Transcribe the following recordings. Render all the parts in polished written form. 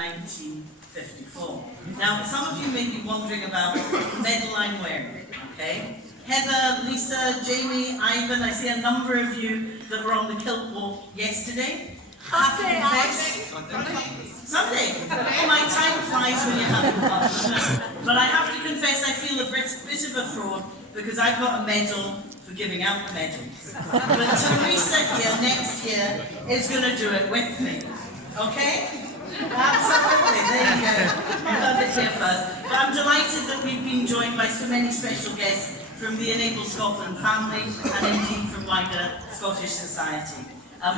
1954. Now, some of you may be wondering about the medal I'm wearing, okay? Heather, Lisa, Jamie, Ivan, I see a number of you that were on the kilt walk yesterday. Sunday. Oh, my time flies when you're having fun, doesn't it? But I have to confess I feel a bit of a fraud because I've got a medal for giving out medals. But Teresa here next year is going to do it with me. Okay? Absolutely. There you go. You heard it here first. But I'm delighted that we've been joined by so many special guests from the Enable Scotland family and indeed from wider Scottish society.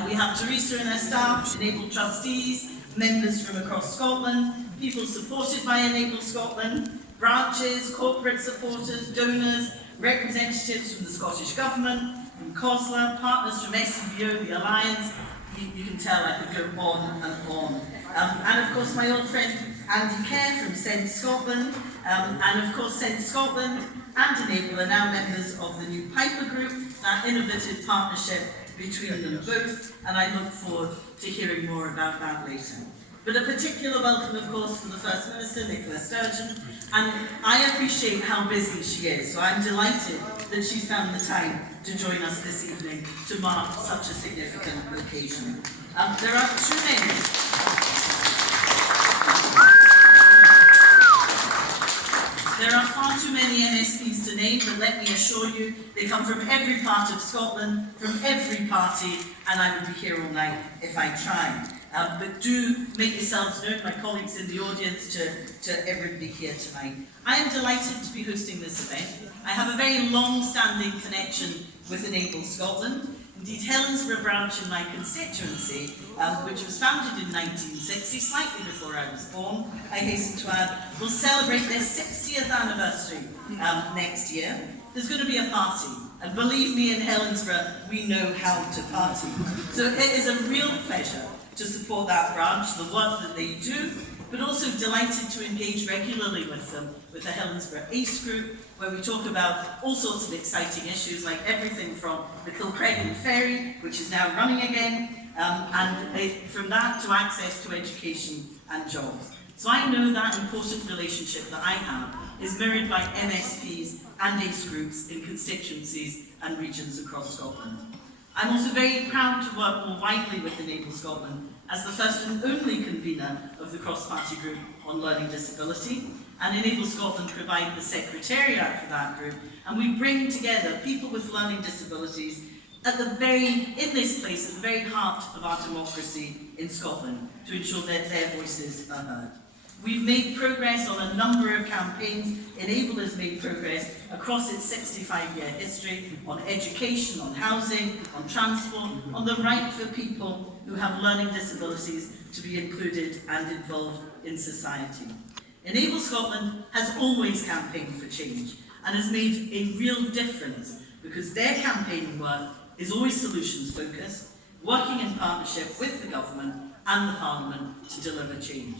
We have Teresa and her staff, Enable trustees, members from across Scotland, people supported by Enable Scotland, branches, corporate supporters, donors, representatives from the Scottish Government, from COSLA, partners from SCVO, the Alliance. You can tell I could go on and on. And of course my old friend Andy Kerr from Send Scotland, and of course Send Scotland and Enable are now members of the new Piper Group, that innovative partnership between them both, and I look forward to hearing more about that later. But a particular welcome, of course, from the First Minister, Nicole Sturgeon, and I appreciate how busy she is, so I'm delighted that she's found the time to join us this evening to mark such a significant occasion. There are too many. There are far too many MSPs to name, but let me assure you, they come from every part of Scotland, from every party, and I would be here all night if I tried. But do make yourselves known, my colleagues in the audience, to everybody here tonight. I am delighted to be hosting this event. I have a very long-standing connection with Enable Scotland. Indeed, Helensburgh branch in my constituency, which was founded in 1960, slightly before I was born, I hasten to add, will celebrate their 60th anniversary next year. There's going to be a party, and believe me, in Helensburgh, we know how to party. So it is a real pleasure to support that branch, the work that they do, but also delighted to engage regularly with them, with the Helensburgh ACE group, where we talk about all sorts of exciting issues, like everything from the Kilcreggan ferry, which is now running again, and from that to access to education and jobs. So I know that important relationship that I have is mirrored by MSPs and ACE groups in constituencies and regions across Scotland. I'm also very proud to work more widely with Enable Scotland as the first and only convener of the cross-party group on learning disability, and Enable Scotland provide the secretariat for that group, and we bring together people with learning disabilities in this place, at the very heart of our democracy in Scotland, to ensure that their voices are heard. We've made progress on a number of campaigns. Enable has made progress across its 65-year history on education, on housing, on transport, on the right for people who have learning disabilities to be included and involved in society. Enable Scotland has always campaigned for change and has made a real difference because their campaigning work is always solutions focused, working in partnership with the government and the Parliament to deliver change.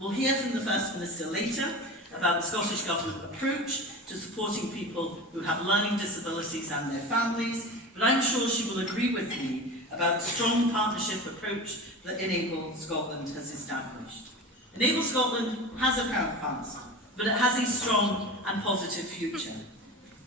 We'll hear from the First Minister later about the Scottish Government approach to supporting people who have learning disabilities and their families, but I'm sure she will agree with me about the strong partnership approach that Enable Scotland has established. Enable Scotland has a proud past, but it has a strong and positive future.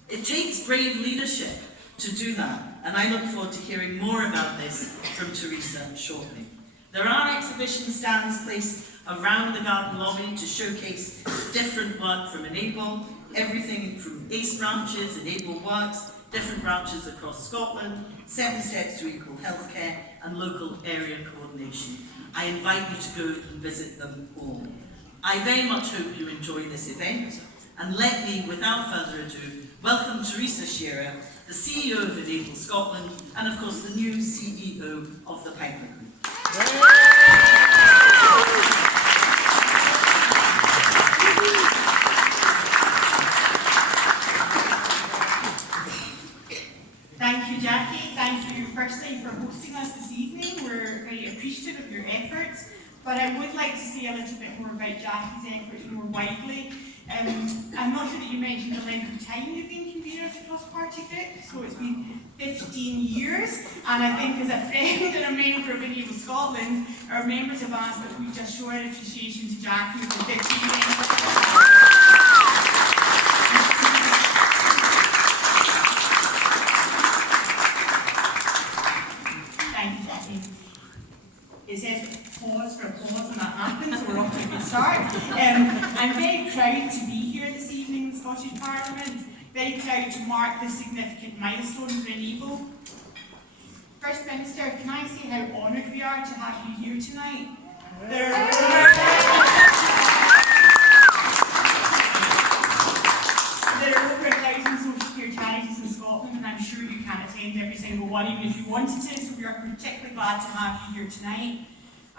It takes brave leadership to do that, and I look forward to hearing more about this from Teresa shortly. There are exhibition stands placed around the garden lobby to showcase different work from Enable, everything from ACE branches, Enable Works, different branches across Scotland, 7 Steps to Equal Healthcare, and local area coordination. I invite you to go and visit them all. I very much hope you enjoy this event, and let me, without further ado, welcome Teresa Shearer, the CEO of Enable Scotland, and of course the new CEO of the Piper Group. Thank you, Jackie. Thank you, firstly, for hosting us this evening. We're very appreciative of your efforts, but I would like to say a little bit more about Jackie's efforts more widely. I'm not sure that you mentioned the length of time you've been convener of the cross-party group, so it's been 15 years, and I think as a friend and a member of Enable Scotland, our members have asked that we just show our appreciation to Jackie for 15 years. It says pause for applause and that happens, so we're off to a good start. I'm very proud to be here this evening in the Scottish Parliament, very proud to mark this significant milestone for Enable. First Minister, can I say how honoured we are to have you here tonight? There are over 1,000 social care charities in Scotland, and I'm sure you can't attend every single one, even if you wanted to, so we are particularly glad to have you here tonight.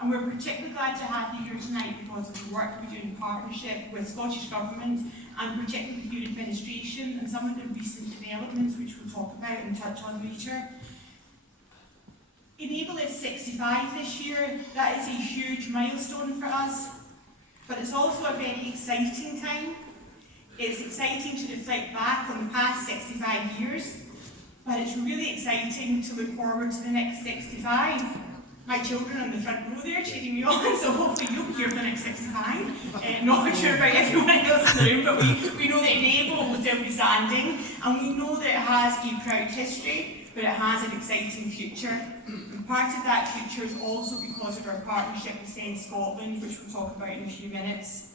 And we're particularly glad to have you here tonight because of the work we do in partnership with Scottish Government and particularly with your administration and some of the recent developments which we'll talk about and touch on later. Enable is 65 this year. That is a huge milestone for us, but it's also a very exciting time. It's exciting to reflect back on the past 65 years, but it's really exciting to look forward to the next 65. My children on the front row there cheering me on, so hopefully you'll be here for the next 65. Not sure about everyone else in the room, but we know that Enable will still be standing, and we know that it has a proud history, but it has an exciting future. And part of that future is also because of our partnership with Send Scotland, which we'll talk about in a few minutes.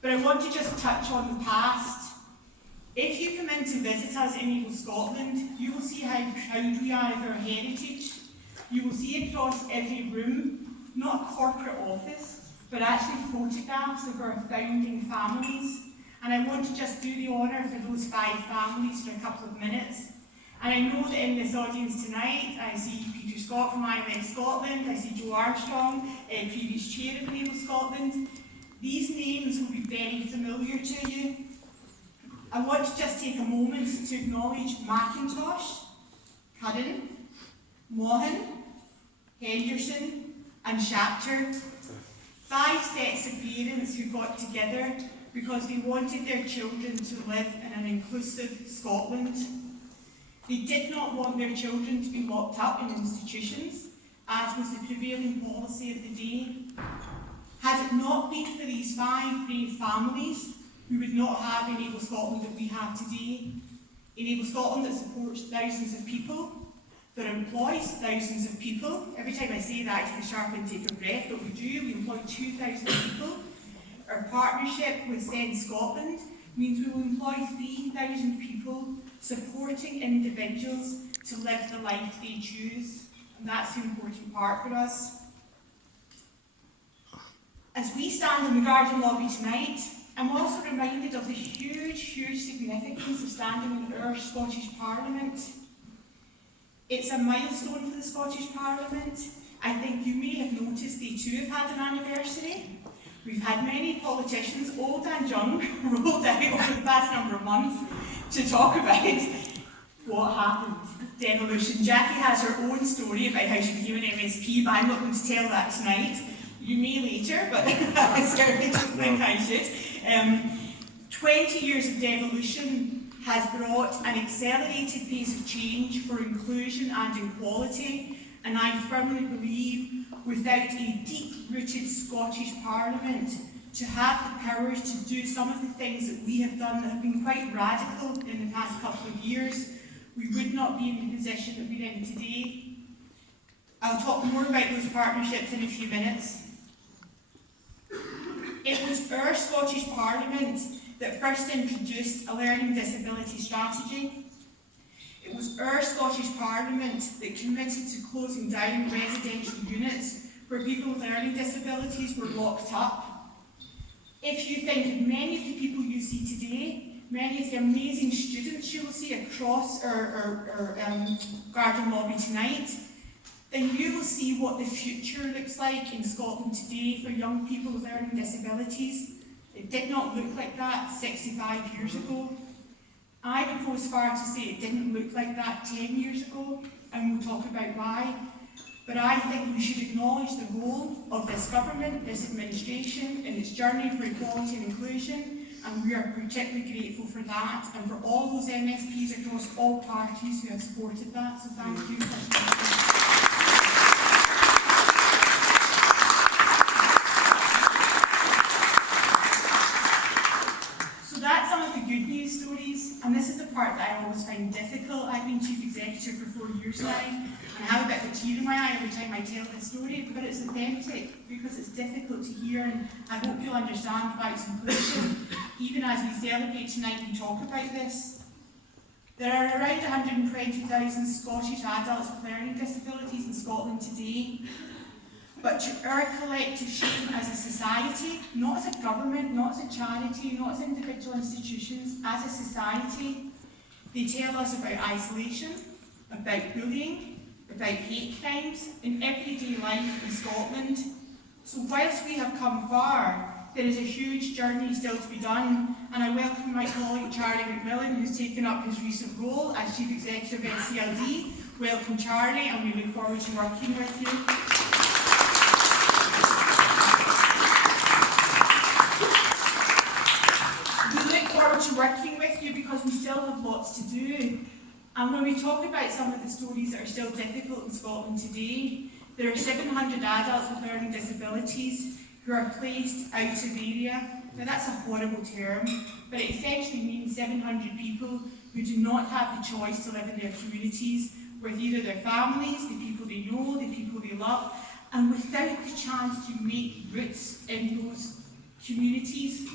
But I want to just touch on the past. If you come in to visit us in Enable Scotland, you will see how proud we are of our heritage. You will see across every room, not a corporate office, but actually photographs of our founding families. And I want to just do the honour for those 5 families for a couple of minutes. And I know that in this audience tonight, I see Peter Scott from IMF Scotland, I see Joe Armstrong, previous chair of Enable Scotland. These names will be very familiar to you. I want to just take a moment to acknowledge Macintosh, Curran, Mohan, Henderson and Shapter. 5 sets of parents who got together because they wanted their children to live in an inclusive Scotland. They did not want their children to be locked up in institutions, as was the prevailing policy of the day. Had it not been for these 5 brave families, we would not have Enable Scotland that we have today. Enable Scotland that supports thousands of people, that employs thousands of people. Every time I say that, I take a sharp intake of breath, but we do. We employ 2,000 people. Our partnership with Send Scotland means we will employ 3,000 people supporting individuals to live the life they choose. And that's the important part for us. As we stand in the garden lobby tonight, I'm also reminded of the huge, huge significance of standing in our Scottish Parliament. It's a milestone for the Scottish Parliament. I think you may have noticed they too have had an anniversary. We've had many politicians, old and young, rolled out over the past number of months to talk about what happened. Devolution. Jackie has her own story about how she became an MSP, but I'm not going to tell that tonight. You may later, but I certainly don't think I should. 20 years of devolution has brought an accelerated pace of change for inclusion and equality, and I firmly believe without a deep-rooted Scottish Parliament to have the power to do some of the things that we have done that have been quite radical in the past couple of years, we would not be in the position that we're in today. I'll talk more about those partnerships in a few minutes. It was our Scottish Parliament that first introduced a learning disability strategy. It was our Scottish Parliament that committed to closing down residential units where people with learning disabilities were locked up. If you think of many of the people you see today, many of the amazing students you will see across our garden lobby tonight, then you will see what the future looks like in Scotland today for young people with learning disabilities. It did not look like that 65 years ago. I would go as far to say it didn't look like that 10 years ago, and we'll talk about why. But I think we should acknowledge the role of this government, this administration, in its journey for equality and inclusion, and we are particularly grateful for that, and for all those MSPs across all parties who have supported that, so thank you. That's some of the good news stories, and this is the part that I always find difficult. I've been Chief Executive for 4 years now, and I have a bit of a tear in my eye every time I tell this story, but it's authentic because it's difficult to hear, and I hope you'll understand why it's important, even as we celebrate tonight and talk about this. There are around 120,000 Scottish adults with learning disabilities in Scotland today. But to our collective shame as a society, not as a government, not as a charity, not as individual institutions, as a society, they tell us about isolation, about bullying, about hate crimes in everyday life in Scotland. So whilst we have come far, there is a huge journey still to be done, and I welcome my colleague Charlie McMillan, who's taken up his recent role as Chief Executive of NCLD. Welcome Charlie, and we look forward to working with you. Working with you because we still have lots to do. And when we talk about some of the stories that are still difficult in Scotland today, there are 700 adults with learning disabilities who are placed out of area. Now that's a horrible term, but it essentially means 700 people who do not have the choice to live in their communities with either their families, the people they know, the people they love, and without the chance to make roots in those communities.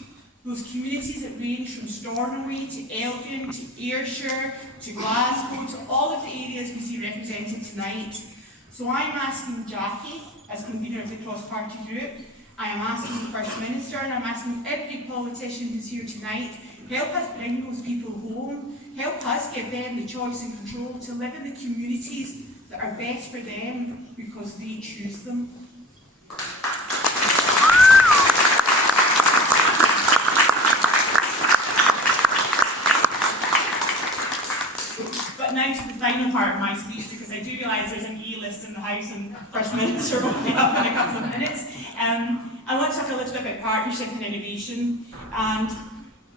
Those communities that range from Stornoway to Elgin to Ayrshire to Glasgow to all of the areas we see represented tonight. So I'm asking Jackie, as convener of the cross-party group, I am asking the First Minister, and I'm asking every politician who's here tonight, help us bring those people home, help us give them the choice and control to live in the communities that are best for them because they choose them. Now to the final part of my speech, because I do realise there's an E-list in the House and First Minister will be up in a couple of minutes. I want to talk a little bit about partnership and innovation, and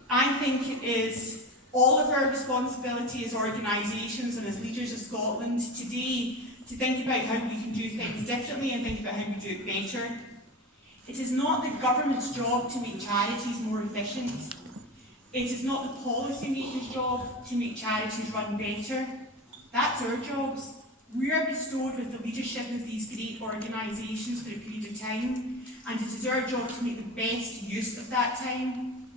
I think it is all of our responsibility as organisations and as leaders of Scotland today to think about how we can do things differently and think about how we do it better. It is not the government's job to make charities more efficient. It is not the policy maker's job to make charities run better. That's our jobs. We are bestowed with the leadership of these great organisations for a period of time, and it is our job to make the best use of that time.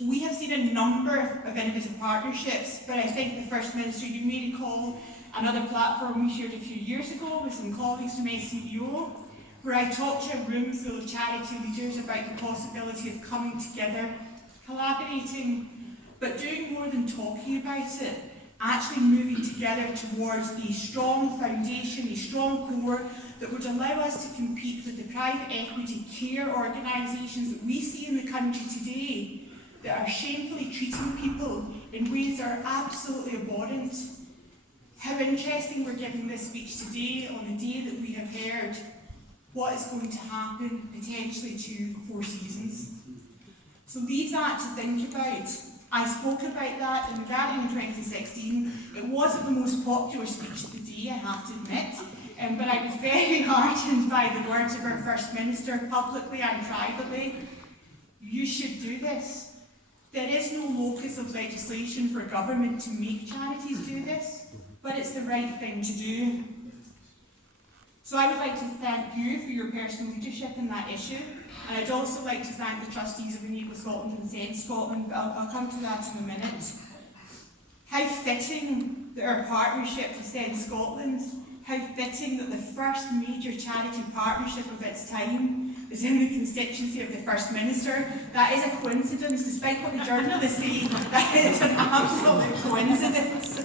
We have seen a number of innovative partnerships, but I think the First Minister, you may recall another platform we shared a few years ago with some colleagues from SCBO, where I talked to a room full of charity leaders about the possibility of coming together, collaborating, but doing more than talking about it, actually moving together towards a strong foundation, a strong core that would allow us to compete with the private equity care organisations that we see in the country today that are shamefully treating people in ways that are absolutely abhorrent. How interesting we're giving this speech today on the day that we have heard what is going to happen potentially to Four Seasons. So leave that to think about. I spoke about that in the Guardian in 2016. It wasn't the most popular speech of the day, I have to admit, but I was very heartened by the words of our First Minister, publicly and privately. You should do this. There is no locus of legislation for government to make charities do this, but it's the right thing to do. So I would like to thank you for your personal leadership in that issue, and I'd also like to thank the trustees of Enable Scotland and Send Scotland, but I'll come to that in a minute. How fitting that our partnership with Send Scotland, how fitting that the first major charity partnership of its time is in the constituency of the First Minister. That is a coincidence, despite what the journalists say, that is an absolute coincidence.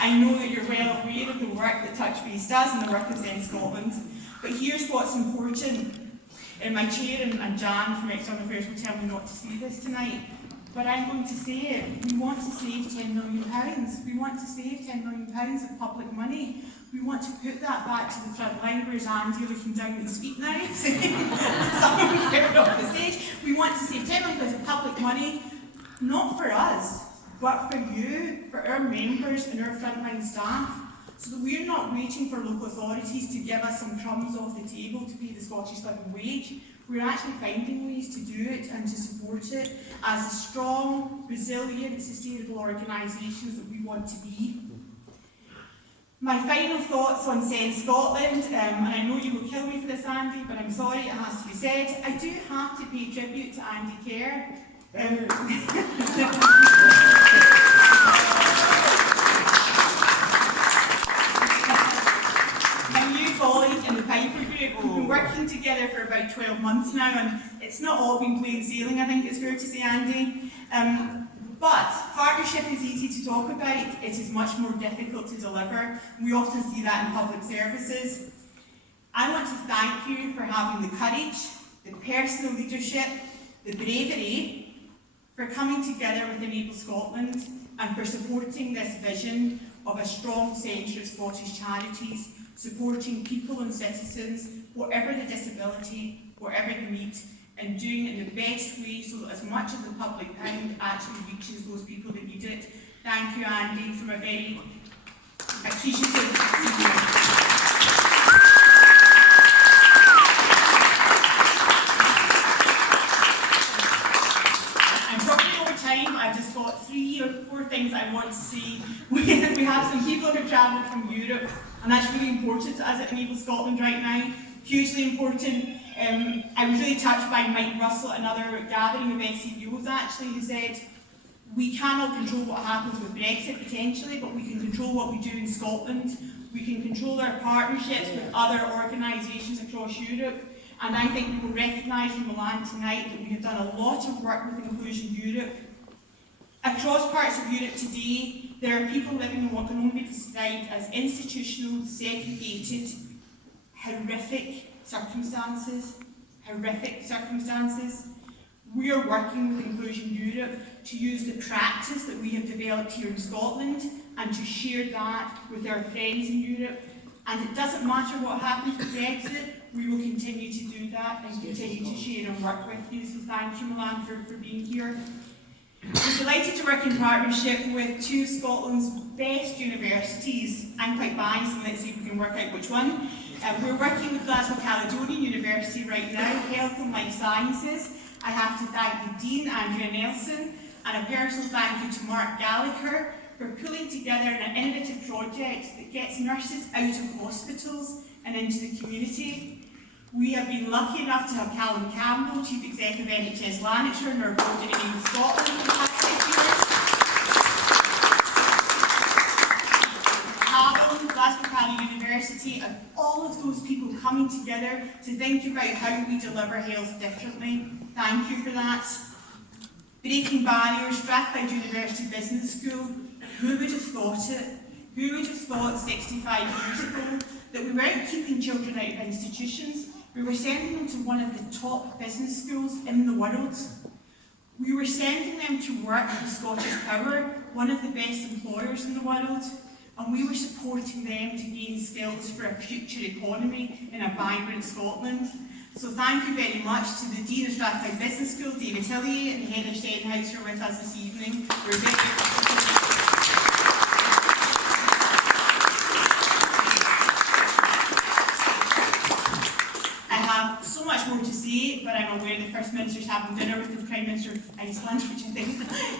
I know that you're well aware of the work that Touchbase does and the work of Send Scotland, but here's what's important. My chair and Jan from External Affairs will tell me not to say this tonight, but I'm going to say it. We want to save £10 million. We want to save £10 million of public money. We want to put that back to the front line. Where's Andy looking down at his feet now? Someone get off the stage. We want September is public money, not for us, but for you, for our members and our frontline staff, so that we're not waiting for local authorities to give us some crumbs off the table to pay the Scottish Living Wage. We're actually finding ways to do it and to support it as the strong, resilient, sustainable organisations that we want to be. My final thoughts on Send Scotland, and I know you will kill me for this, Andy, but I'm sorry, it has to be said. I do have to pay tribute to Andy Kerr. My new colleague in the Piper Group, we've been working together for about 12 months now, and it's not all been plain sailing, I think it's fair to say, Andy. But partnership is easy to talk about, it is much more difficult to deliver. We often see that in public services. I want to thank you for having the courage, the personal leadership, the bravery, for coming together with Enable Scotland and for supporting this vision of a strong centre of Scottish charities, supporting people and citizens, whatever the disability, whatever the need, and doing it in the best way so that as much of the public pound actually reaches those people that need it. Thank you, Andy, from a very appreciative I'm probably over time. I've just got 3 or 4 things I want to say. We have some people who have travelled from Europe, and that's really important to us at Enable Scotland right now. Hugely important. I was really touched by Mike Russell at another gathering of NCBOs actually, who said, we cannot control what happens with Brexit potentially, but we can control what we do in Scotland. We can control our partnerships with other organisations across Europe, and I think we will recognise from Milan tonight that we have done a lot of work with Inclusion Europe. Across parts of Europe today, there are people living in what can only be described as institutional, segregated, horrific circumstances. We are working with Inclusion Europe to use the practice that we have developed here in Scotland and to share that with our friends in Europe. And it doesn't matter what happens with Brexit, we will continue to do that and continue to share and work with you. So thank you, Milan, for being here. We're delighted to work in partnership with 2 of Scotland's best universities. I'm quite biased, and let's see if we can work out which one. We're working with Glasgow Caledonian University right now, Health and Life Sciences. I have to thank the Dean, Andrea Nelson, and a personal thank you to Mark Gallagher for pulling together an innovative project that gets nurses out of hospitals and into the community. We have been lucky enough to have Callum Campbell, Chief Executive of NHS Lanarkshire, and our board in Enable Scotland for the past 6 years. Glasgow Caledonian University, and all of those people coming together to think about how we deliver health differently. Thank you for that. Breaking barriers, Strathclyde University Business School. Who would have thought it? Who would have thought 65 years ago that we weren't keeping children out of institutions? We were sending them to one of the top business schools in the world. We were sending them to work with Scottish Power, one of the best employers in the world. And we were supporting them to gain skills for a future economy in a vibrant Scotland. So thank you very much to the Dean of Strathclyde Business School, David Hillier, and Heather Stenhouse, who are with us this evening. We're very I have so much more to say, but I'm aware the First Minister's having dinner with the Prime Minister of Iceland, which I think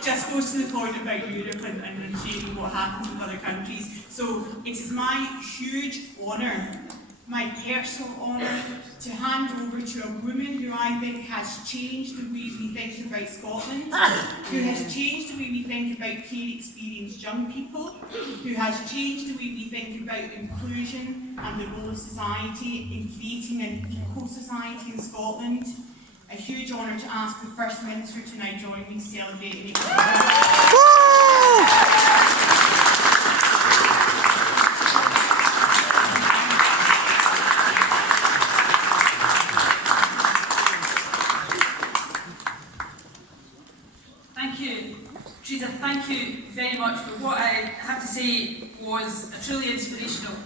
just goes to the point about Europe and sharing what happens with other countries. So it is my huge honour, my personal honour, to hand over to a woman who I think has changed the way we think about Scotland, who has changed the way we think about care experienced young people, who has changed the way we think about inclusion and the role of society in creating an eco-society in Scotland. A huge honour to ask the First Minister to now join me to celebrate an Thank you very much for what I have to say was a truly inspirational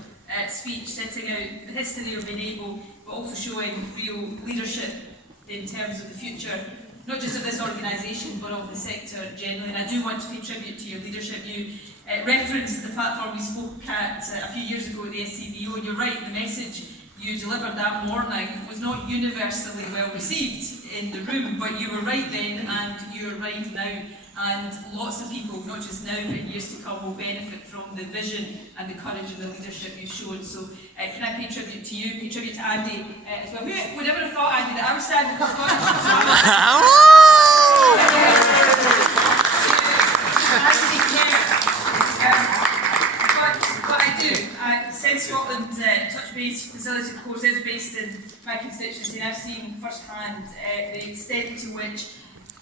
speech, setting out the history of Enable, but also showing real leadership in terms of the future not just of this organisation, but of the sector generally. And I do want to pay tribute to your leadership. You referenced the platform we spoke at a few years ago at the SCVO, and you're right, the message you delivered that morning was not universally well received in the room, but you were right then and you're right now. And lots of people, not just now but in years to come, will benefit from the vision and the courage and the leadership you've shown. So can I pay tribute to you, pay tribute to Andy as well. Who would never have thought, Andy, that I was standing for But I do. Send Scotland Touch Base facility, of course, is based in my constituency, and I've seen firsthand the extent to which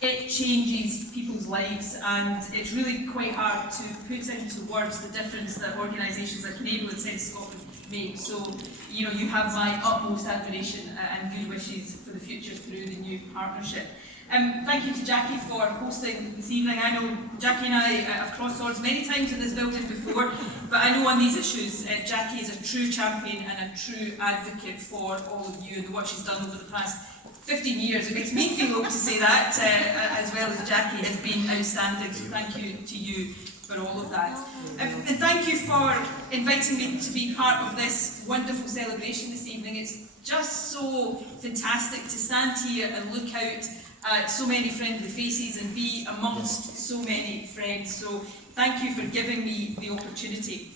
it changes people's lives, and it's really quite hard to put into words the difference that organisations like Enable and Send Scotland make. So, you have my utmost admiration and good wishes for the future through the new partnership. Thank you to Jackie for hosting this evening. I know Jackie and I have crossed swords many times in this building before, but I know on these issues Jackie is a true champion and a true advocate for all of you and the work she's done over the past 15 years. It makes me feel old to say that, as well as Jackie has been outstanding. So thank you to you for all of that. And thank you for inviting me to be part of this wonderful celebration this evening. It's just so fantastic to stand here and look out at so many friendly faces and be amongst so many friends. So thank you for giving me the opportunity.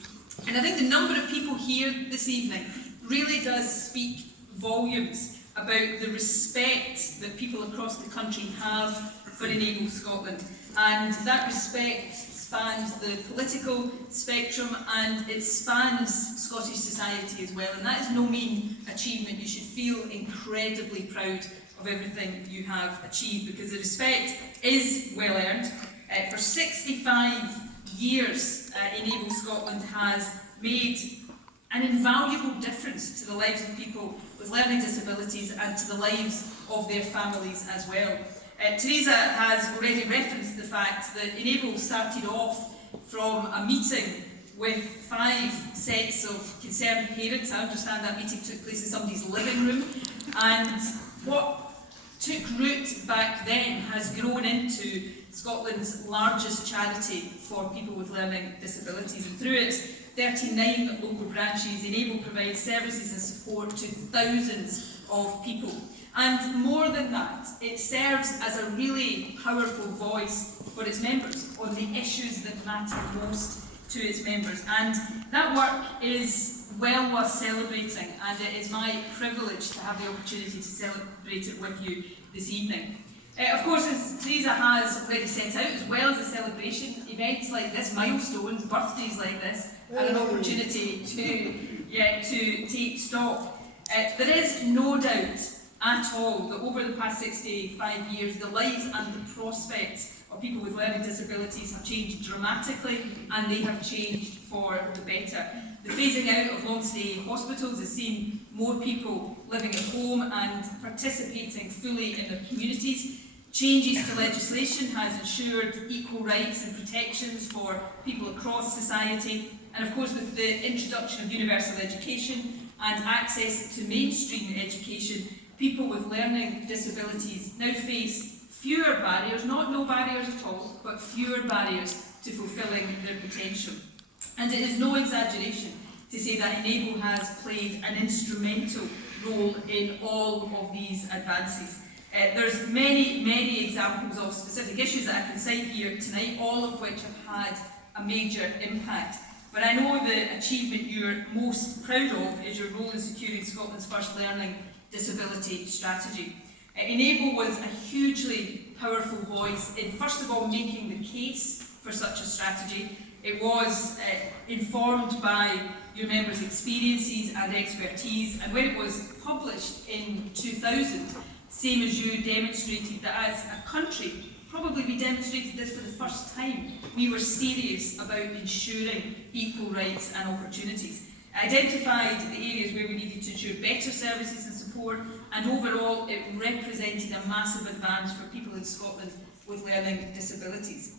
And I think the number of people here this evening really does speak volumes about the respect that people across the country have for Enable Scotland. And that respect spans the political spectrum and it spans Scottish society as well. And that is no mean achievement. You should feel incredibly proud of everything you have achieved, because the respect is well earned. For 65 years, Enable Scotland has made an invaluable difference to the lives of people with learning disabilities and to the lives of their families as well. Teresa has already referenced the fact that Enable started off from a meeting with 5 sets of concerned parents. I understand that meeting took place in somebody's living room, and what took root back then has grown into Scotland's largest charity for people with learning disabilities, and through its 39 local branches, Enable provides services and support to thousands of people. And more than that, it serves as a really powerful voice for its members on the issues that matter most to its members. And that work is well worth celebrating, and it is my privilege to have the opportunity to celebrate it with you this evening. Of course, as Teresa has already set out, as well as a celebration, events like this, milestones, birthdays like this, are an opportunity to take stock. There is no doubt at all that over the past 65 years, the lives and the prospects of people with learning disabilities have changed dramatically, and they have changed for the better. The phasing out of long-stay hospitals has seen more people living at home and participating fully in their communities. Changes to legislation has ensured equal rights and protections for people across society. And of course, with the introduction of universal education and access to mainstream education, people with learning disabilities now face fewer barriers, not no barriers at all, but fewer barriers to fulfilling their potential. And it is no exaggeration to say that Enable has played an instrumental role in all of these advances. There's many examples of specific issues that I can cite here tonight, all of which have had a major impact. But I know the achievement you're most proud of is your role in securing Scotland's first learning disability strategy. Enable was a hugely powerful voice in, first of all, making the case for such a strategy. It was informed by your members' experiences and expertise, and when it was published in 2000, same as you, demonstrated that as a country, probably we demonstrated this for the first time, we were serious about ensuring equal rights and opportunities. Identified the areas where we needed to ensure better services and support, and overall it represented a massive advance for people in Scotland with learning disabilities.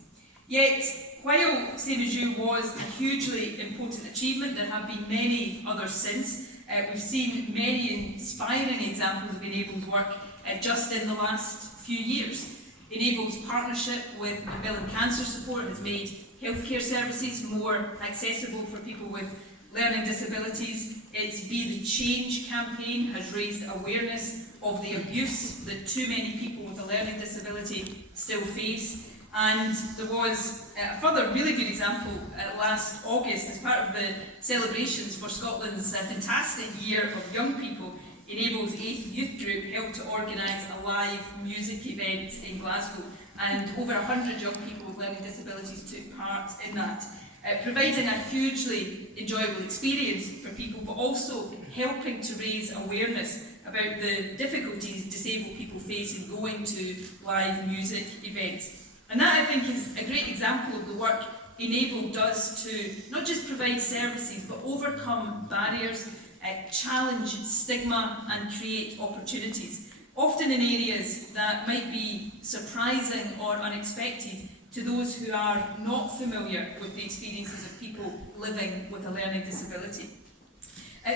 Yet, while Same As You was a hugely important achievement, there have been many others since. We've seen many inspiring examples of Enable's work just in the last few years. Enable's partnership with Macmillan Cancer Support has made healthcare services more accessible for people with learning disabilities. Its Be the Change campaign has raised awareness of the abuse that too many people with a learning disability still face. And there was a further really good example last August as part of the celebrations for Scotland's fantastic year of young people. Enable's 8th Youth Group helped to organise a live music event in Glasgow, and over 100 young people with learning disabilities took part in that, providing a hugely enjoyable experience for people, but also helping to raise awareness about the difficulties disabled people face in going to live music events. And that, I think, is a great example of the work Enable does to not just provide services, but overcome barriers, challenge stigma and create opportunities, often in areas that might be surprising or unexpected to those who are not familiar with the experiences of people living with a learning disability.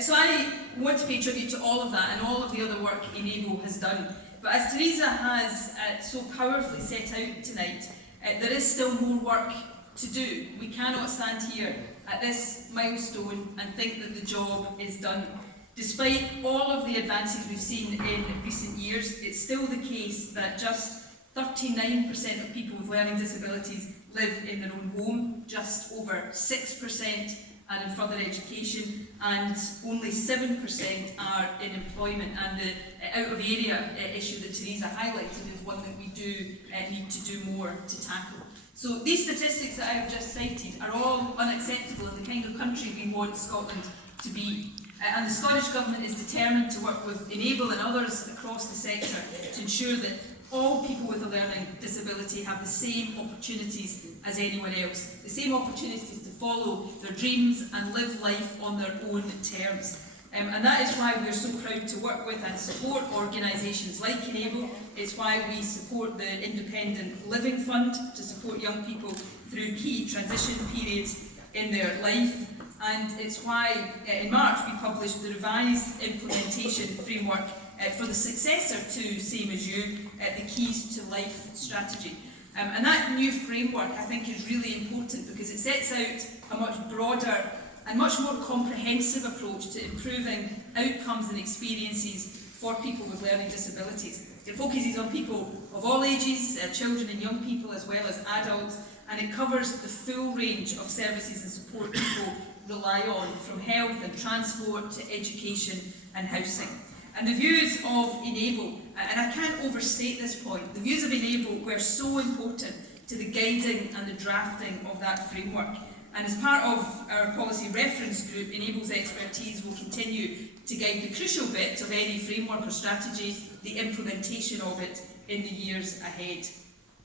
So I want to pay tribute to all of that and all of the other work Enable has done. But as Teresa has so powerfully set out tonight, there is still more work to do. We cannot stand here at this milestone and think that the job is done. Despite all of the advances we've seen in recent years, it's still the case that just 39% of people with learning disabilities live in their own home, just over 6% are in further education, and only 7% are in employment. And the out-of-area issue that Teresa highlighted is one that we do need to do more to tackle. So these statistics that I have just cited are all unacceptable in the kind of country we want Scotland to be. And the Scottish Government is determined to work with Enable and others across the sector to ensure that all people with a learning disability have the same opportunities as anyone else, the same opportunities to follow their dreams and live life on their own terms. And that is why we are so proud to work with and support organisations like Enable. It's why we support the Independent Living Fund to support young people through key transition periods in their life. And it's why in March we published the revised implementation framework for the successor to Same As You, the Keys to Life strategy. And that new framework, I think, is really important because it sets out a much broader and much more comprehensive approach to improving outcomes and experiences for people with learning disabilities. It focuses on people of all ages, children and young people as well as adults, and it covers the full range of services and support people rely on, from health and transport to education and housing. And the views of Enable, and I can't overstate this point, the views of Enable were so important to the guiding and the drafting of that framework. And as part of our policy reference group, Enable's expertise will continue to guide the crucial bit of any framework or strategy, the implementation of it in the years ahead.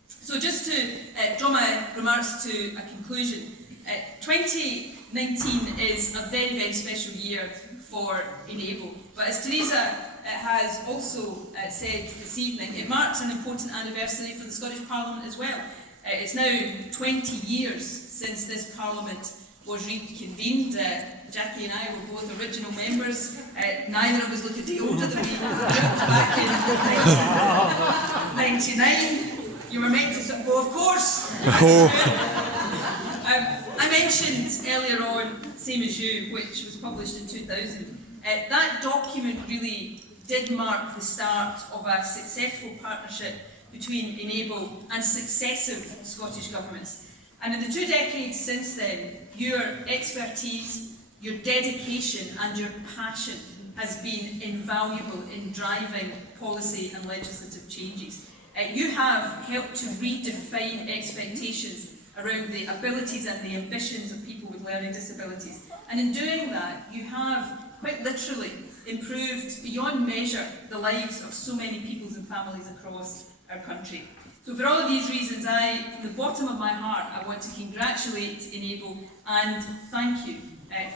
So just to draw my remarks to a conclusion, 2019 is a very, very special year for Enable. But as Teresa has also said this evening, it marks an important anniversary for the Scottish Parliament as well. It's now 20 years since this Parliament was reconvened. Jackie and I were both original members. Neither of us look a day older than we were back in 1999. You were meant to go, of course. I mentioned earlier on Same As You, which was published in 2000. That document really did mark the start of a successful partnership between Enable and successive Scottish governments. And in the 2 decades since then, your expertise, your dedication and your passion has been invaluable in driving policy and legislative changes. You have helped to redefine expectations around the abilities and the ambitions of people with learning disabilities. And in doing that, you have quite literally improved beyond measure the lives of so many peoples and families across our country. So for all of these reasons, from the bottom of my heart, I want to congratulate Enable and thank you.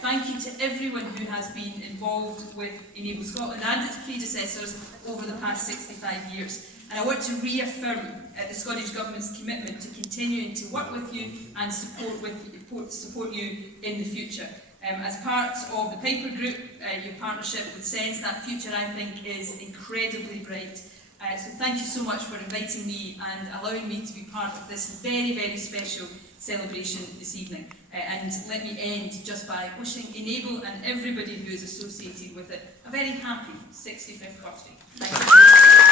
Thank you to everyone who has been involved with Enable Scotland and its predecessors over the past 65 years. And I want to reaffirm the Scottish Government's commitment to continuing to work with you and support you in the future. As part of the Piper Group, your partnership with SENS, that future I think is incredibly bright. So thank you so much for inviting me and allowing me to be part of this very, very special celebration this evening. And let me end just by wishing Enable and everybody who is associated with it a very happy 65th birthday. Thank you.